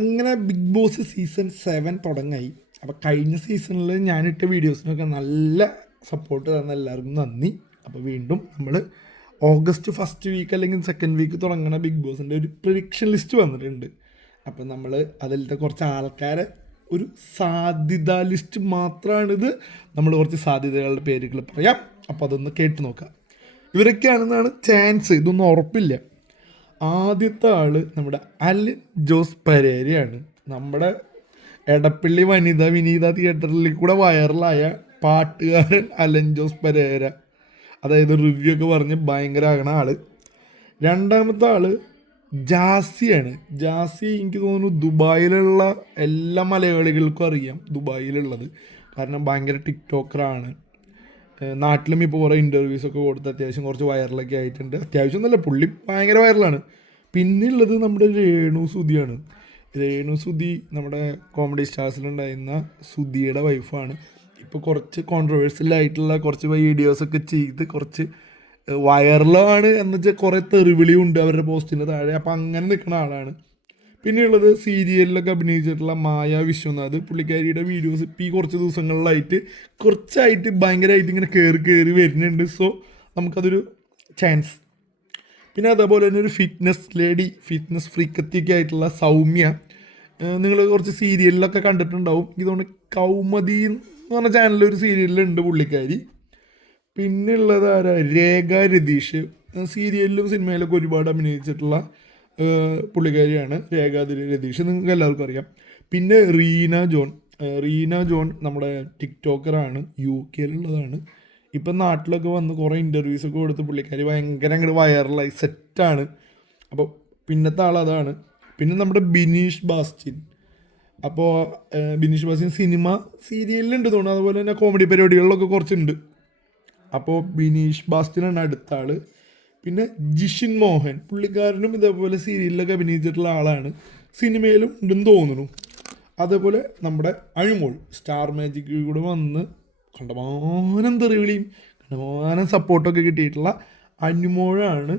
അങ്ങനെ big boss season 7 തുടങ്ങായി. അപ്പോൾ കഴിഞ്ഞ സീസണിൽ ഞാനിട്ട വീഡിയോസിനൊക്കെ നല്ല സപ്പോർട്ട് തന്ന എല്ലാവർക്കും നന്ദി. അപ്പോൾ വീണ്ടും നമ്മൾ ഓഗസ്റ്റ് ഫസ്റ്റ് വീക്ക് അല്ലെങ്കിൽ സെക്കൻഡ് വീക്ക് തുടങ്ങുന്ന ബിഗ് ബോസിൻ്റെ ഒരു പ്രിഡിക്ഷൻ ലിസ്റ്റ് വന്നിട്ടുണ്ട്. അപ്പോൾ നമ്മൾ അതിലത്തെ കുറച്ച് ആൾക്കാരെ ഒരു സാധ്യത ലിസ്റ്റ് മാത്രമാണിത്. നമ്മൾ കുറച്ച് സാധ്യതകളുടെ പേരുകൾ പറയാം. അപ്പോൾ അതൊന്ന് കേട്ട് നോക്കാം. ഇവരൊക്കെയാണെന്നാണ് ചാൻസ്, ഇതൊന്നും ഉറപ്പില്ല. ആദ്യത്തെ ആൾ നമ്മുടെ അലൻ ജോസ് പെരേരയാണ്. നമ്മുടെ എടപ്പള്ളി വിനീത തിയേറ്ററിൽ കൂടെ വൈറലായ പാട്ടുകാരൻ അലൻ ജോസ് പെരേര, അതായത് റിവ്യൂ ഒക്കെ പറഞ്ഞ് ഭയങ്കര ആകണ ആൾ. രണ്ടാമത്തെ ആൾ ജാസിയാണ്. ജാസി എനിക്ക് തോന്നുന്നു ദുബായിലുള്ള എല്ലാ മലയാളികൾക്കും അറിയാം, ദുബായിലുള്ളത്. കാരണം ഭയങ്കര ടിക്ടോക്കറാണ്. നാട്ടിലും ഇപ്പോൾ കുറേ ഇൻ്റർവ്യൂസൊക്കെ കൊടുത്ത് അത്യാവശ്യം കുറച്ച് വൈറലൊക്കെ ആയിട്ടുണ്ട്. അത്യാവശ്യം നല്ല പുള്ളി ഭയങ്കര വൈറലാണ്. പിന്നെയുള്ളത് നമ്മുടെ രേണു സുധിയാണ്. രേണു സുധി നമ്മുടെ കോമഡി സ്റ്റാർസിലുണ്ടായിരുന്ന സുധിയുടെ വൈഫാണ്. ഇപ്പോൾ കുറച്ച് കോൺട്രവേഴ്സ്യലായിട്ടുള്ള കുറച്ച് വീഡിയോസൊക്കെ ചെയ്ത് കുറച്ച് വൈറലാണ് എന്ന് വെച്ചാൽ കുറേ തെറിവിളിയുണ്ട് അവരുടെ പോസ്റ്റിന് താഴെ. അപ്പോൾ അങ്ങനെ നിൽക്കുന്ന ആളാണ്. പിന്നെയുള്ളത് സീരിയലിലൊക്കെ അഭിനയിച്ചിട്ടുള്ള മായ വിശ്വനാഥ്. പുള്ളിക്കാരിയുടെ വീഡിയോസ് ഇപ്പോൾ ഈ കുറച്ച് ദിവസങ്ങളിലായിട്ട് കുറച്ചായിട്ട് ഭയങ്കരമായിട്ട് ഇങ്ങനെ കയറി വരുന്നുണ്ട്. സോ നമുക്കതൊരു ചാൻസ്. പിന്നെ അതേപോലെ തന്നെ ഒരു ഫിറ്റ്നസ് ഫ്രീക്കത്തിയൊക്കെ ആയിട്ടുള്ള സൗമ്യ. നിങ്ങൾ കുറച്ച് സീരിയലിലൊക്കെ കണ്ടിട്ടുണ്ടാവും. ഇതുകൊണ്ട് കൗമുദി എന്ന് പറഞ്ഞ ചാനലിൽ ഒരു സീരിയലിലുണ്ട് പുള്ളിക്കാരി. പിന്നെ ഉള്ളത് ആരാ, രേഖ രതീഷ്. സീരിയലിലും സിനിമയിലൊക്കെ ഒരുപാട് അഭിനയിച്ചിട്ടുള്ള പുള്ളിക്കാരിയാണ് രേഖ രതീഷ്, നിങ്ങൾക്ക് എല്ലാവർക്കും അറിയാം. പിന്നെ റീന ജോൺ നമ്മുടെ ടിക്ടോക്കറാണ്, UK ഇപ്പം നാട്ടിലൊക്കെ വന്ന് കുറേ ഇൻ്റർവ്യൂസൊക്കെ കൊടുത്ത് പുള്ളിക്കാരി ഭയങ്കര അങ്ങോട്ട് വൈറലായി സെറ്റാണ്. അപ്പോൾ പിന്നത്തെ ആളതാണ്. പിന്നെ നമ്മുടെ ബിനീഷ് ബാസ്റ്റിൻ. അപ്പോൾ ബിനീഷ് ബാസ്റ്റിൻ സീരിയലിലുണ്ട് തോന്നുന്നു, അതുപോലെ തന്നെ കോമഡി പരിപാടികളിലൊക്കെ കുറച്ചുണ്ട്. അപ്പോൾ ബിനീഷ് ബാസ്റ്റിനാണ് അടുത്ത ആൾ. പിന്നെ ജിഷിൻ മോഹൻ, പുള്ളിക്കാരനും ഇതേപോലെ സീരിയലിലൊക്കെ അഭിനയിച്ചിട്ടുള്ള ആളാണ്, സിനിമയിലും ഉണ്ടെന്ന് തോന്നുന്നു. അതേപോലെ നമ്മുടെ അഴിമോൾ സ്റ്റാർ മാജിക്കിൽ കൂടെ വന്ന് കണ്ടമാനം തെറിവിളിയും കണ്ടമാനം സപ്പോർട്ടൊക്കെ കിട്ടിയിട്ടുള്ള അനുമോളാണ്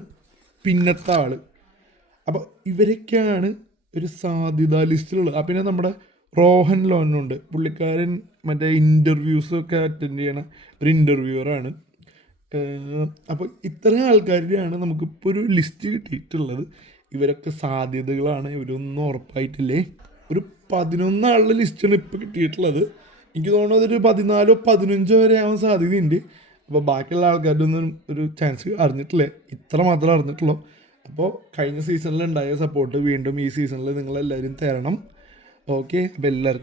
പിന്നത്തെ ആൾ. അപ്പോൾ ഇവരൊക്കെയാണ് ഒരു സാധ്യതാ ലിസ്റ്റിലുള്ളത്. പിന്നെ നമ്മുടെ റോഹൻ ലോനുണ്ട്. പുള്ളിക്കാരൻ മറ്റേ ഇൻ്റർവ്യൂസൊക്കെ അറ്റൻഡ് ചെയ്യണ ഒരു ഇൻ്റർവ്യൂവറാണ്. അപ്പോൾ ഇത്രയും ആൾക്കാരുടെയാണ് നമുക്കിപ്പോൾ ഒരു ലിസ്റ്റ് കിട്ടിയിട്ടുള്ളത്. ഇവരൊക്കെ സാധ്യതകളാണ്, ഇവരൊന്നും ഉറപ്പായിട്ടില്ലേ. ഒരു 11 ആളുടെ ലിസ്റ്റാണ് ഇപ്പോൾ കിട്ടിയിട്ടുള്ളത്. എനിക്ക് തോന്നുന്നത് അതൊരു 14 15 വരെ ആവാൻ സാധ്യതയുണ്ട്. അപ്പോൾ ബാക്കിയുള്ള ആൾക്കാരുടെ ഒന്നും ഒരു ചാൻസ് അറിഞ്ഞിട്ടില്ലേ, ഇത്ര മാത്രമേ അറിഞ്ഞിട്ടുള്ളൂ. അപ്പോൾ കഴിഞ്ഞ സീസണിൽ ഉണ്ടായ സപ്പോർട്ട് വീണ്ടും ഈ സീസണിൽ നിങ്ങളെല്ലാവരും തരണം. ഓക്കെ, അപ്പോൾ എല്ലാവർക്കും